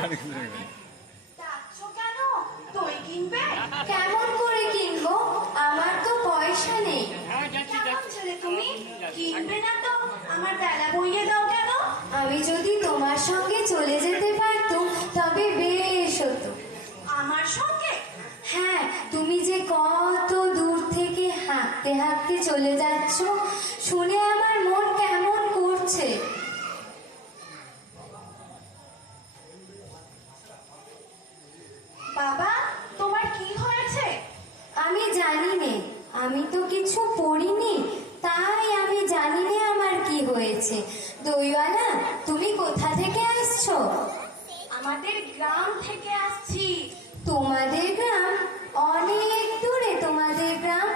ডাকছো কেন? দই কিনবে? কেমন করে কিনবো? আমার তো পয়সা নেই। কেমন ছেলে তুমি? কিনবে না তো আমার বেলা বইয়ে দাও কেন? আমি যদি তোমার সঙ্গে চলে যেতে পারতুম তবে বেশ হতো। আমার সঙ্গে? হ্যাঁ, তুমি যে কত দূর থেকে হাঁটতে হাঁটতে চলে যাচ্ছ, শুনে আমার মন কেমন করছে। বাবা, তোমার কি হয়েছে? আমি জানি নে, আমি তো কিছু পড়িনি, তাই আমি জানি নে আমার কি হয়েছে। দইওয়ালা, তুমি কোথা থেকে আসছো? আমাদের গ্রাম থেকে আসছি। তোমাদের গ্রাম? অনেক দূরে তোমাদের গ্রাম?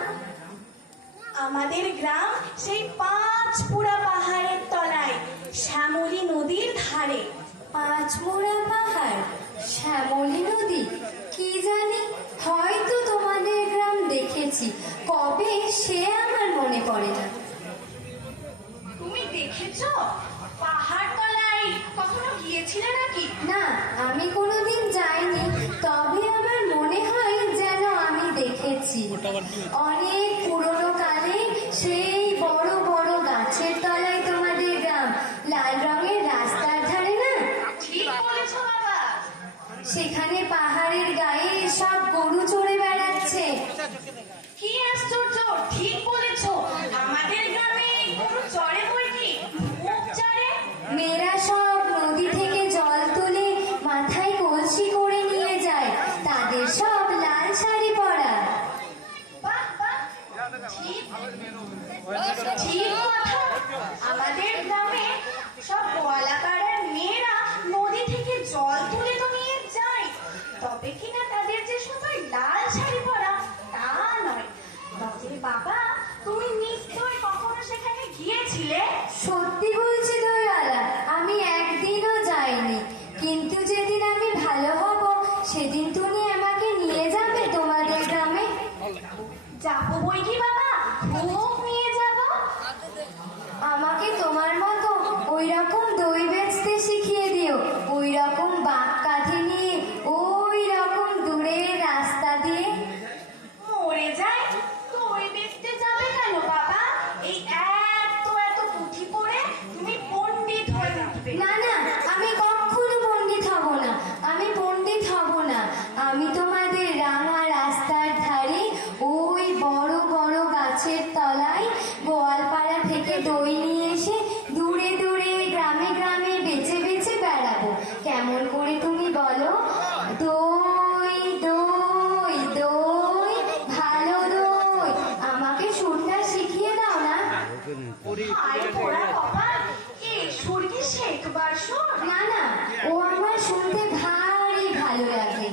আমাদের গ্রাম সেই পাঁচপুরা পাহাড়ের তলায়, শ্যামলী নদীর ধারে। পাঁচমোড়া পাহাড়, শ্যামলী নদী, কি জানি, হয়তো তোমাদের গ্রাম দেখেছি, কবে সে আমার মনে পড়ে না। তুমি দেখেছো? পাহাড় তলায় কখনো গিয়েছিলে নাকি? না, আমি কোনোদিন যাইনি, তবে আমার মনে হয় যেন আমি দেখেছি। অনেক পুরনো কালে সেই বড় বড় গাছের তলায় তোমাদের গ্রাম, লাল রঙের রাস্তার ধারে না? ঠিক বলেছো বাবা। সেখানে পাহাড়ের গায়ে সব গরু চড়ে বেড়াচ্ছে। কি আশ্চর্য, ঠিক বলেছো। আমাদের গ্রামে গরু চড়ে বই কি, মুখ চড়ে। মেয়েরা সব নদী থেকে জল তুলে মাথায় কলসি করে নিয়ে যায়, তাদের সব লাল শাড়ি পরা। বাহ বাহ, ঠিক ঠিক কথা। আমাদের গ্রামে সব গোয়ালাপাড়ার মেয়েরা নদী থেকে জল তুলে তো নিয়ে যায়, তবে কিনা তাদের যে সবাই লাল শাড়ি পরা তা নয়। তবে বাবা, তুমি নিশ্চয় কখনো সেখানে গিয়েছিলে? সত্যি বলছি দইওয়ালা, আমি একদিনও যাইনি, কিন্তু যেদিন আমি ভালো হব সেদিন তুমি আমাকে নিয়ে যাবে তোমাদের গ্রামে? যাবো বই কি বাবা, খুব নিয়ে যাবো। আমাকে তোমার মতো ওই রকম দই বেচতে শিখিয়ে দিও, ওই রকম বাঁক কাঁধে নিয়ে ওই রকম দূরের রাস্তা দিয়ে। মরে যায়, দই বেচতে যাবে কেন বাবা? এই এত এত পুঁথি পড়ে তুমি পণ্ডিত হয়ে উঠবে। না না, আমি কখনো পণ্ডিত হব না, আমি পণ্ডিত হব না। আমি তোমাদের রাঙা রাস্তার ধারে ওই বড় বড় গাছের তলায় গোয়ালপাড়া থেকে দই নিয়ে এসে দূরে দূরে গ্রামে গ্রামে বেচে বেচে বেড়াবো। কেমন করে তুমি বলো? দই দই দই, ভালো দই, আমাকে সুরটা শিখিয়ে দাও না। হায় পোড়া কপাল, এ সুর কি শেখবার সুর? না না, ও আমার শুনতে ভারী ভালো লাগে।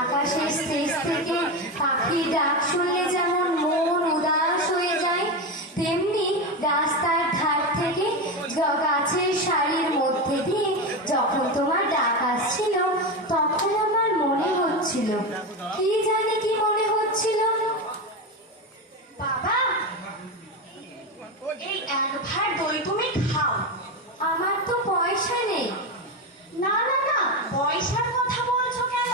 আকাশের শেষ থেকে পাখির ডাক শুনলে যেমন মন উদাস হয়ে যায়, তেমনি রাস্তার ধার থেকে গাছের সারির মধ্যে দিয়ে যখন তোমার ডাক আসছিল, তখন আমার মনে হচ্ছিল, কি জানি কি মনে হচ্ছিল। বাবা, এই এক ভার দই তুমি খাও। আমার তো পয়সা নেই। না না না, পয়সার কথা বলছো কেন?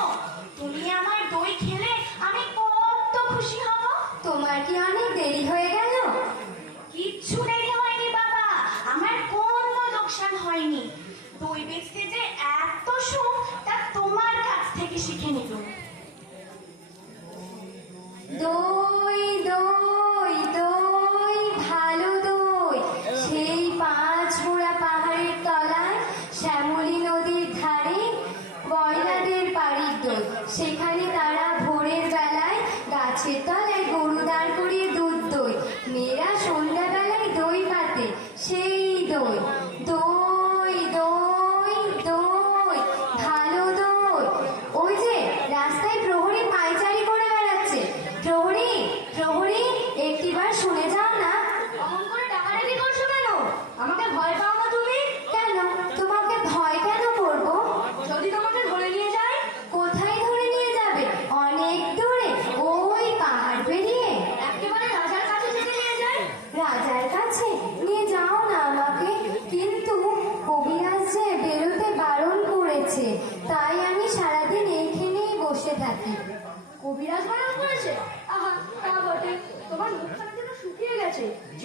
তুমি আমার দই খেলে আমি কত খুশি হব। তোমার কি অনেক দেরি হয়ে গেল? কিচ্ছু দেরি হয়নি বাবা, আমার কোনো লোকসান হয়নি। দই বেচতে যে এত সুখ তা তোমার কাছ থেকে শিখে নিলাম। দই দই দই, ভালো দই, সে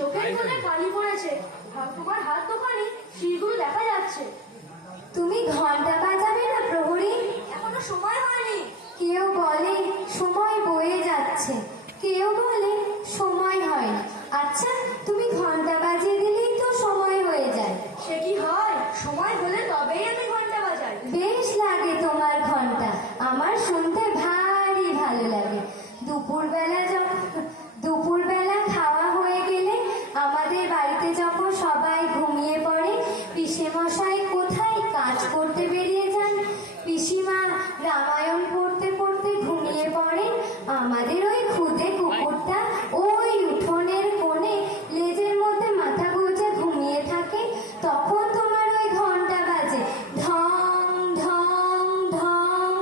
চোখের কোণে কালি পড়েছে, তোমার হাত দোকানে শিরগুলো দেখা যাচ্ছে। তুমি ঘন্টা বাজাবে না প্রহরী? এখনো সময় হয়নি। কেউ বলে সময় বয়ে যাচ্ছে, কেউ বলে সময় হয় না। আচ্ছা, তুমি ঘন্টা বাজিয়ে দিলেই তো সময় হয়ে যায়। সে কি হয়? সময় হলে তবেই আমি ঘন্টা বাজাই। বেশ লাগে তোমার ঘন্টা, আমার শুনতে ভারী ভালো লাগে। দুপুরবেলা খাওয়া হয়ে গেলে আমাদের বাড়িতে যখন সবাই ঘুমিয়ে পড়ে, পিসেমশাই কোথায় কাজ করতে বেরিয়ে যান, পিসিমা রামায়ণ পড়তে পড়তে ঘুমিয়ে পড়েন, আমাদের ওই খুদে কুকুরটা ওই উঠোনের কোণে লেজের মধ্যে মাথা গুঁজে ঘুমিয়ে থাকে। তখন তোমার ওই ঘন্টা বাজে, ঢং ঢং ঢং।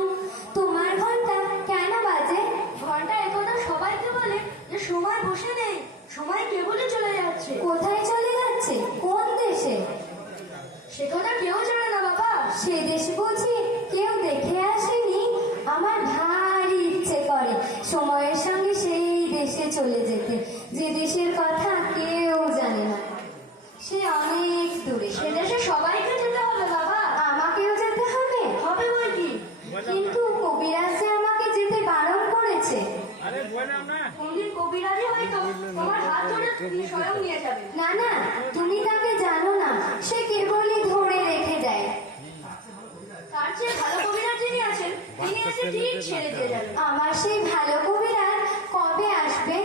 তোমার ঘন্টা কেন বাজে? ঘন্টা একথা সবাইকে বলে যে সময় বসে নেই, সময় কেবলই চলে যাচ্ছে। কোথায় চলে যাচ্ছে? কোন দেশে? সে কথা কেউ জানে না বাবা। সে দেশ বুঝি কেউ দেখে আসেনি? আমার ভারী ইচ্ছে করে সময়ের সঙ্গে সেই দেশে চলে যেতে, যে দেশের কথা কেউ জানে না, সে অনেক দূরে। সে দেশে সবাইকে যেতে হবে বাবা। আমাকেও যেতে হবে? হবে বই কি? কিন্তু কবিরাজ যে আমাকে যেতে বারণ করেছে। কোনদিন কবিরাজি হয়তো তোমার হাত ধরে স্বয়ং নিয়ে যাবে। না না, তুমি তাকে জানো না, সে কেবলই ধরে রেখে দেয়। তার চেয়ে ভালো কবিরাজ যিনি আছেন, তিনি এসে ঠিক ছেড়ে দিয়ে যাবেন। আমার সেই ভালো কবিরাজ কবে আসবে?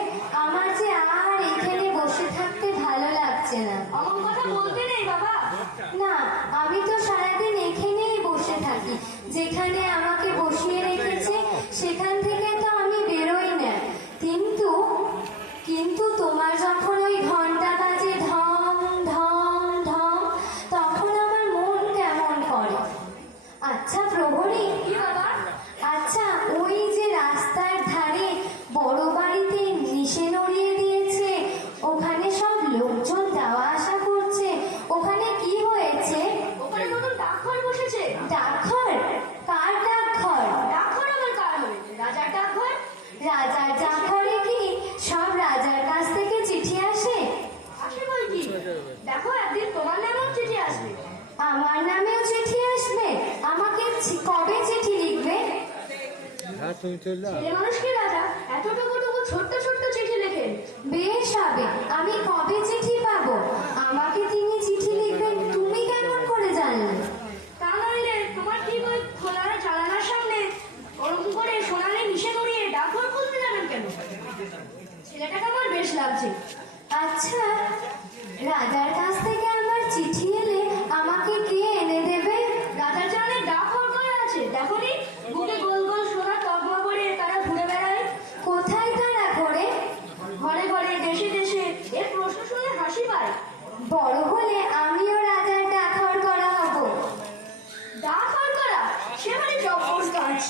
আমার যে আর এখানে বসে থাকতে ভালো লাগছে না। অমন কথা বলতে নেই বাবা। না, আমি তো সারাদিন এখানেই বসে থাকি, যেখানে আমাকে বসিয়ে রেখেছে সেখান থেকে তো আমি বেরোই না। কিন্তু কিন্তু তোমার যখন ওই ঘন্টা বাজে ঢং ঢং ঢং, তখন আমার মন কেমন করে। আচ্ছা প্রহরী, কি বাবা? আচ্ছা ওই যে রাস্তার ধারে বড় বাড়িতে নিশে নড়িয়ে দিয়েছে, ওখানে সব লোকজন যাওয়া আসা করছে, ওখানে কি হয়েছে? ওখানে নতুন ডাকঘর বসেছে। ডাকঘর? কার ডাকঘর? ডাকঘর আবার কার হবে? রাজার ডাকঘর। রাজার ডাকঘরে কি সব রাজার কাছ থেকে চিঠি আসে? আসে বই কি? দেখো একদিন তোমার নামেও চিঠি আসবে। আমার নামেও চিঠি আসবে? আমাকে কবে চিঠি লিখবে? ছেলে মানুষকে রাজা এতটুকু ছোট্ট ছোট্ট চিঠি লেখেন। বেশ হবে, আমি কবে চিঠি পাবো? আমাকে তিনি চিঠি লিখবেন তুমি কেমন করে জানলে? তা নইলে তোমার ঠিক ওই খোলা জানালার সামনে ওরকম করে সোনালি মিশে গড়িয়ে ডাকঘর খুলতে যাবেন কেন? ছেলেটাকে আমার বেশ লাগছে। আচ্ছা, রাজার কাছ থেকে আমার চিঠি এলে আমাকে কে এনে দেবে? রাজার জানে ডাকঘর করা আছে, দেখো নি? বুকে গোল গোল সোনার তকমা পরে তারা ঘুরে বেড়ায়। কোথায় তারা ঘোরে? ঘরে ঘরে দেশে দেশে। এর প্রশ্ন শুনে হাসি পায়। বড় হলে আমিও রাজার ডাকঘর করা হব। ডাকঘর করা সে মানে জব্বর কাজ।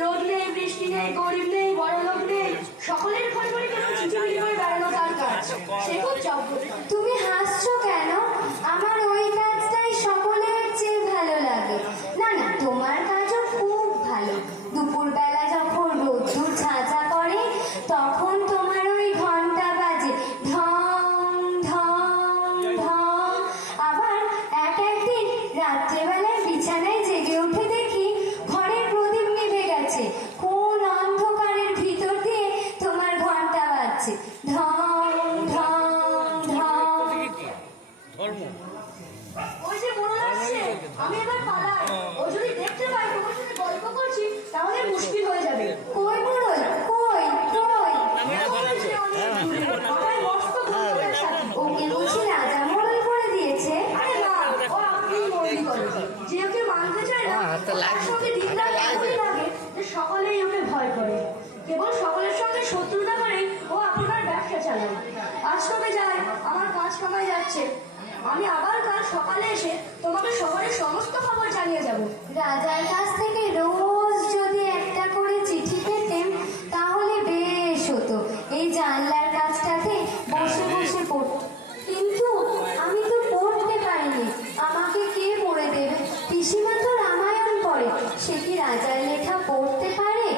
রোদ নেই, বৃষ্টি নেই, গরিব নেই, বড় লোক নেই, সকলের ঘরে ঘরে কেন চিঠি বিলি করে বেড়ানো তার কাজ। সে খুব জব্বর। তুমি হাসছো কেন? আমার ওই কাজটাই সকলের চেয়ে ভালো লাগে। না না, তোমার কাজও খুব ভালো। দুপুরবেলা যখন রোদ্দুর ঝাঁঝা করে, তখন তোমার ওই ঘন্টা বাজে ঢং ঢং ঢং। আবার একদিন রাত্রেবেলায় বিছানায় জেগে উঠে দেখি ঘরের প্রদীপ নিভে গেছে। কোন অন্ধকারের ভিতর দিয়ে তোমার ঘন্টা বাজছে ঢং ঢং ঢং। ওই যে মোড়ল আসছে, আমি এবার পালাই। ও যদি দেখতে পায় তোমার সাথে গল্প করছি, তাহলে মুশকিল হয়ে যাবে। কই মোড়ল? কই কই? আমার মস্ত বন্ধুদের সাথে। ওকে বুঝি রাজা মোড়ল করে দিয়েছে? আরে না, ও আপনি মৌলি করে। যে ওকে মানতে চায় না, তার সঙ্গে দিনরাত এমনই লাগে যে সকলেই ওকে ভয় করে। কেবল সকলের সঙ্গে শত্রুতা করে ও আপনার ব্যবসা চালায়। আজ তবে যাই, আমার কাজ কামাই যাচ্ছে। আমি আবার কাল সকালে এসে তোমাকে শহরের সমস্ত খবর জানিয়ে যাব। রাজার কাছ থেকে রোজ যদি একটা করে চিঠি পেতেম তাহলে বেশ হতো। এই জানলার কাছটাতে বসে বসে পড়ত, কিন্তু আমি তো পড়তে পারিনি। আমাকে কে পড়ে দেবে? পিসিমা তো রামায়ণ পড়ে, সে কি রাজার লেখা পড়তে পারে?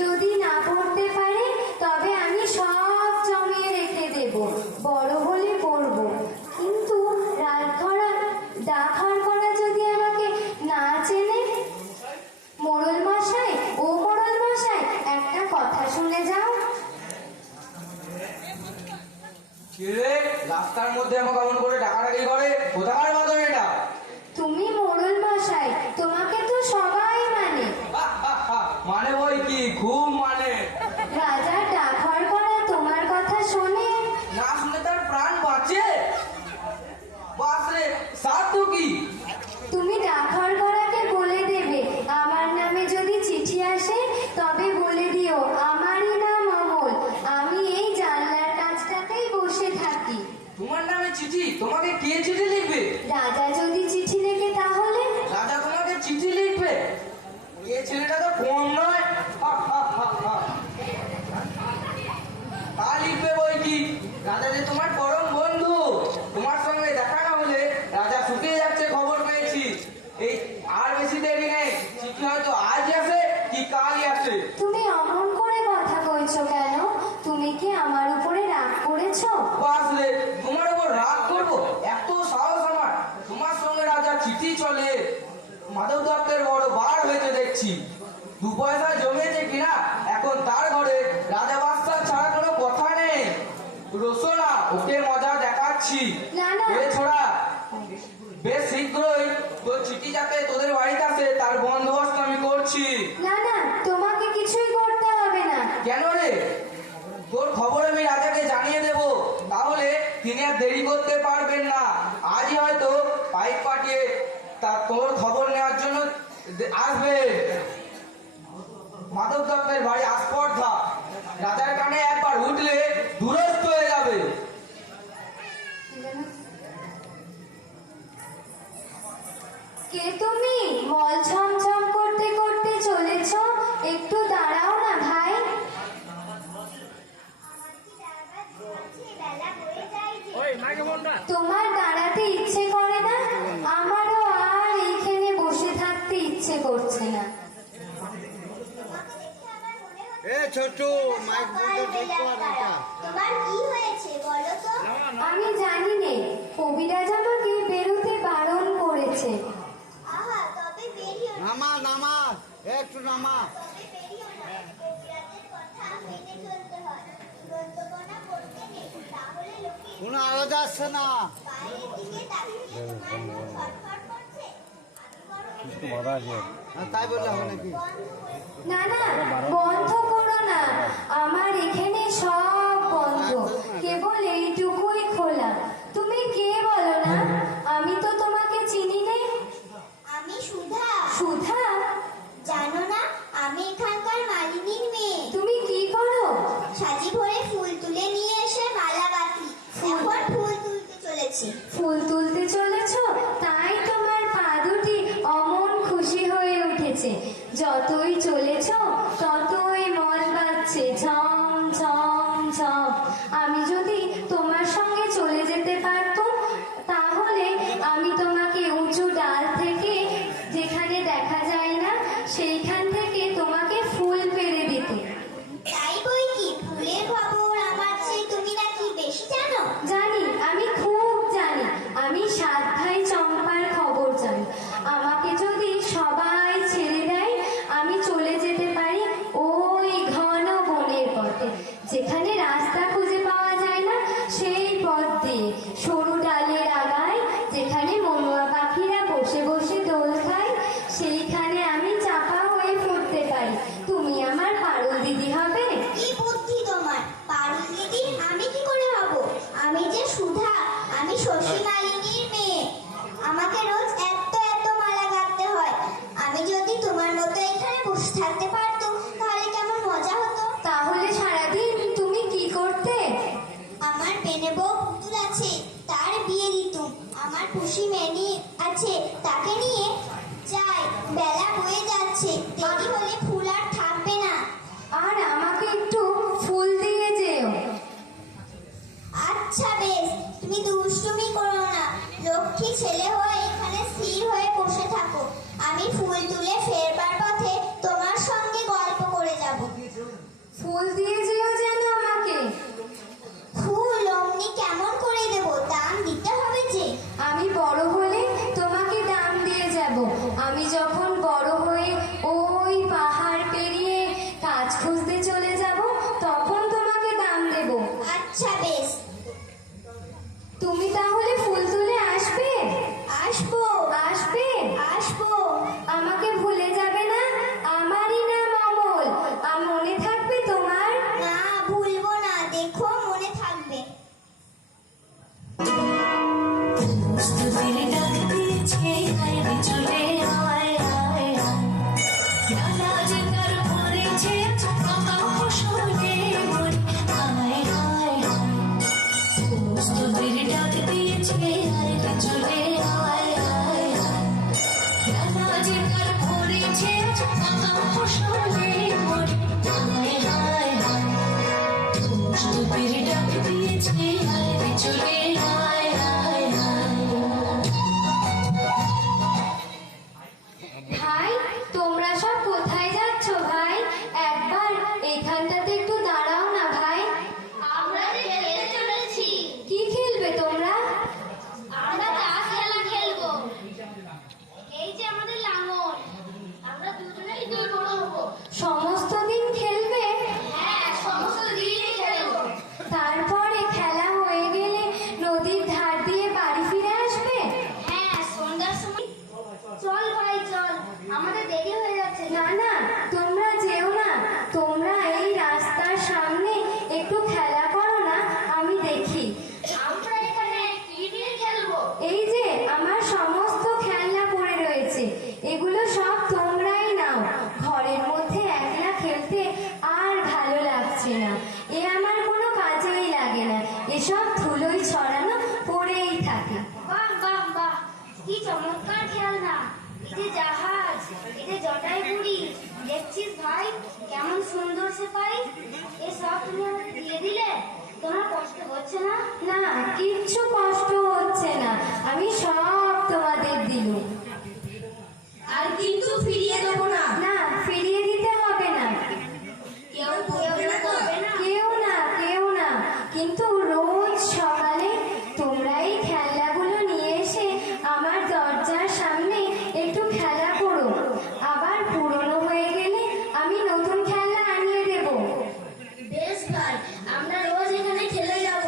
যদি না পড়তে পারে তবে আমি সব জমিয়ে রেখে দেব। বড় হলে রাস্তার মধ্যে আমাকে কেমন করে ডাকাডাকি করে, কোথাকার বাদর এটা? তুমি মোড়ল মশাই, তোমাকে তো সবাই মানে। মানে বই কি, খুব মানে। রাজার ডাকঘর করা তোমার কথা শোনে। না শুনে তার প্রাণ বাঁচে? বাসরে সাধ্য কি? তুমি ডাকঘর করাকে বলে দেবে আমার নামে যদি চিঠি আসে তবে বলে দিও আমারই নাম অমল, আমি এই জানলার কাছটাতেই বসে থাকি। তোমার নামে চিঠি? তোমাকে কে চিঠি লিখবে? রাজা যদি চিঠি লেখে তাহলে? রাজা তোমাকে চিঠি লিখবে? এ ছেলেটা তো কম নয়। তা লিখবে বই কি, রাজা যে তোমার পরম বন্ধু, তোমার সঙ্গে দেখা না হলে রাজা শুকিয়ে যাচ্ছে খবর পেয়েছি। এই আর বেশি দেরি নেই, চিঠি হয়তো আজ আসে কি কালই আসে। তুমি অমন করে কথা কইছো কেন? তুমি কি আমার উপরে রাগ করেছো? বাসরে তোমার উপর রাগ করবো? এত সাহস আমার? তোমার সঙ্গে রাজা চিঠি চলে, মাধব দত্তের বড় বার হয়েছে দেখছি। 2 পয়সা জমেছে কিনা এখন তার ঘরে রাজা বাদশাহ ছাড়া কোনো কথা নেই। রসোনা ওকে মজা দেখাচ্ছি। না, না। এ ছোড়া, বেশ শীঘ্রই তোর চিঠি যাতে তোদের বাড়িতে আসে তার বন্দোবস্ত আমি করছি। না না, তোমাকে কিছুই করতে হবে না। কেন রে? তোর খবর আমি রাজাকে জানিয়ে দেব, তাহলে তিনি আর দেরি করতে পারবেন না। আজই হয়তো পাইপ পাঠিয়ে তোর খবর নেওয়ার জন্য আসবে। মাধব দত্তের বাড়ি আস্পর্ধা, রাজার কানে একবার উঠলে দূরস্থ হয়ে যাবে। কে তুমি? মল ছমছম করতে করতে চলেছো, একটু দাঁড়াও না ভাই। তোমার দাঁড়াতে ইচ্ছে করে না? আমারও আর এইখানে বসে থাকতে ইচ্ছে করছে না। এ ছোট মাইক বন্ধ ঠিক কর এটা। তোমার কি হয়েছে বলো তো? আমি জানি নে, কবিরাজ আমাকে বেরোতে বারণ করেছে। আহা, তবে বেরিও না। নামা নামা একটু নামা। তবে বেরিও না। কবিরাজের কথা মেনে চলতে হয়। দুরন্তপনা করতে নেই, তাহলে লোকে কোনো আওয়াজ আসছে না। বাইরের দিকে তাকিয়ে তোমার মুখ ফটফট করছে। আমি বড় হ্যাঁ, তাই বললে হবে নাকি? না না, বন্ধ করো না, আমার এখানে সব বন্ধ, কেবল এইটুকুই খোলা। তুমি কে বলো না? আমি তো তোমাকে চিনি নে। আমি সুধা। সুধা? জানো না, আমি এখানকার মালিনীর মেয়ে। তুমি কি করো? সাজি ভরে ফুল তুলে নিয়ে এসে মালা গাঁথি। এখন ফুল তুলতে চলেছি। ফুল তুলতে চলেছ? তাই তোমার পা দুটি অমন খুশি হয়ে উঠেছে। যতই চলেছ ততই মন বাজছে ঝম ঝম ঝম। আমি যদি তোমার সঙ্গে চলে যেতে পারতুম, তাহলে আমি তোমাকে উঁচু ডাল থেকে, যেখানে দেখা যায় না সেইখান থেকে তোমাকে ফুল পেড়ে দিতে। তাই বই কি, ফুলের খবর আমার চেয়ে তুমি নাকি বেশি জানো? জানি, আমি খুব জানি। আমি 7 ভাই চম্পার খবর জানি। আমাকে যদি সবাই ছেড়ে দেয়, আমি চলে যেতে পারি ওই ঘন বনের পথে, যেখানে রাস্তা খুঁজে পাওয়া যায় না সেই পথ দিয়ে, সরু ডালের আগায় যেখানে মনুয়া পাখিরা বসে বসে দোল খায়, সেইখানে আমি চাপা হয়ে ফুটতে পারি। তুমি আমার পারুল দিদি হবে। কি বুদ্ধি তোমার! পারুল দিদি আমি কি করে হব? আমি যে সুধা, আমি শশী মালিনীর মেয়ে। আমাকে রোজ এত এত মালা গাঁথতে হয়। আমি যদি তোমার মতো এখানে বসে থাকতে পারতাম, তাহলে কেমন মজা হতো। তাহলে সারাদিন তুমি কি করতে? আমার পেনে বউ পুতুল আছে, তার বিয়ে দিতুম। আমার খুশি মেনি আছে, তাকে নিয়ে যাই। বেলা বয়ে যাচ্ছে, দেরি হলে ফুল আর থাকবে না। আর আমাকে একটু ফুল দিয়ে যেও। আচ্ছা বেশ, তুমি দুষ্টুমি করো না। লক্ষ্মী ছেলে হয়ে এখানে স্থির হয়ে বসে থাকো। আমি ফুল তুলে ফেরবার পথে তোমার সঙ্গে গল্প করে যাব। ফুল দিয়ে যেও যেন আমাকে। ফুল অমনি কেমন করে দেব? দাম দিতে হবে যে। আমি বড় হলে তোমাকে দাম দিয়ে যাব। আমি যখন বড় হয়ে ওই পাহাড় পেরিয়ে কাজ খুঁজতে চলে যাব, তখন তোমাকে দাম দেব। আচ্ছা বেশ। তুমি তাহলে ফুল তুলে আসবে? আসবো। আসবে? আসবো। আমাকে ভুলে যাবে না? আমারই নাম অমল। মনে থাকবে তোমার? না, ভুলবো না, দেখো মনে থাকবে। স্তুতির ডাক দিয়েছে আয় চলে আয় আয় নানা যে তার পড়েছে কাকা ফসলে মরি আয় আয় স্তুতির ডাক দিয়েছে আয় চলে আয় আয় নানা যে তার পড়েছে কাকা ফসলে মরি আয় আয় স্তুতির ডাক দিয়েছে আয় চলে আয় আয় ভাই, তোমরা সব কোথায় যাচ্ছ ভাই? একবার এইখানটাতে একটু দাঁড়াও না ভাই। আমরা খেলতে চলেছি। কি খেলবে তোমরা? আমরা তাস খেলা খেলবো। এই যে আমাদের লাঙল, আমরা দুজনেই দুই বড় হবো। সমস্ত দিন খেলবে? হ্যাঁ, সমস্ত দিনই খেলবো। তারপরে খেলা হয়ে গেলে নদীর ধার দিয়ে বাড়ি ফিরে আসবে? হ্যাঁ, সন্ধ্যার সময়। চল ভাই চল, আমাদের দেরি হয়ে যাচ্ছে। না না, তোমরা যেও না। তোমরা এই রাস্তার সামনে একটু খেলা করো না, আমি দেখি। আমরা এখানে কি নিয়ে খেলবো? এই যে আমার সমস্ত খেলনা পড়ে রয়েছে, এগুলো সব তোমরাই নাও। ঘরের মধ্যে একলা খেলতে আর ভালো লাগছে না। এ আমার কোনো কাজেই লাগে না। এসব ধুলোই ছড়ানো পড়েই থাকে। বাহ বাহ বাহ, কি চমৎকার খেলনা! এই যে জাহাজ, এই যে জটাই বুড়ি, দেখছিস ভাই কেমন সুন্দর সে পাই। এসব তুমি আমাকে দিয়ে দিলে, তোমার কষ্ট হচ্ছে না? না, কিচ্ছু কষ্ট হচ্ছে না। আমি সব তোমাদের দিলুম। আর কিন্তু ফিরিয়ে দেবো না। না, ফিরিয়ে দিতে হবে না। কেউ বলবে না। কেউ না, কেউ না। কিন্তু রোজ সকালে তোমরা এই খেলনাগুলো নিয়ে এসে আমার দরজার সামনে একটু খেলা করো। আবার পুরনো হয়ে গেলে আমি নতুন খেলনা আনিয়ে দেবো। বেশ ভাই, আমরা রোজ এখানে খেলে যাব।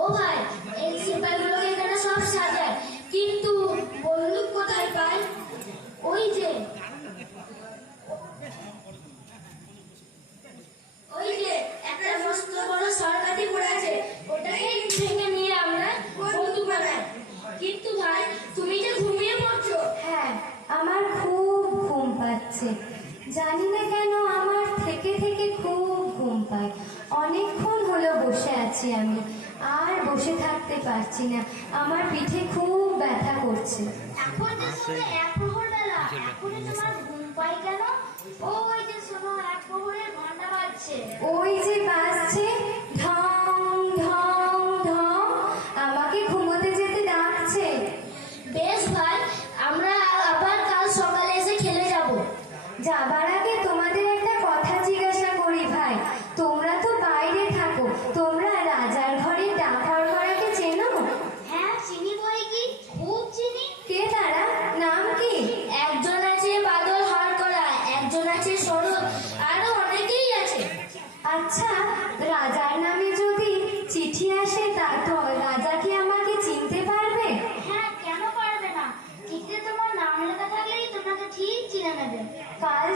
ও ভাই, এই সিপাহীগুলো এখানে সব সাজায়, কিন্তু বন্দুক কোথায় পাই? ওই যে একটা মস্ত বড় সরকারি পড়ে আছে, ওটাকে ভেঙে নিয়ে আমরা বন্দুক বানাই। কিন্তু ভাই, তুমি যে ঘুমিয়ে পড়ছো। হ্যাঁ, আমার খুব ঘুম পাচ্ছে। জানি না কেন আমার থেকে থেকে খুব ঘুম পায়। অনেকক্ষণ হলো বসে আছি আমি, আর বসে থাকতে পারছি না। আমার পিঠে খুব ব্যথা করছে। এখন যে শোনো এক প্রহর বেলা, এখনই তোমার ঘুম পাই কেন? ওই যে শোনো এক প্রহরের ঘন্টা বাজছে। ওই যে বাজছে ঢং ঢং ঢং, আমাকে ঘুমোতে যেতে ডাকছে। বেশ ভাই, আমরা আবার কাল সকালে এসে খেলে যাব। যাবার আগে তোমাদের একটা কথা জিজ্ঞাসা করি ভাই। তোমরা তো বাইরে থাকো, তোমরা রাজার ঘরে ডাকার করাকে চেনো? হ্যাঁ, চিনি বই কি, খুব চিনি। কে তারা? নাম কি? একজন আছে বাদল হাড়কড়া, একজন আছে শরৎ, আরো অনেকেই আছে। আচ্ছা, রাজার নামে যদি চিঠি আসে তা তো রাজা কি আমাকে চিনতে পারবে? হ্যাঁ, কেন পারবে না? চিঠিতে তোমার নাম লেখা থাকলেই তোমাকে ঠিক চিনে নেবে। কাল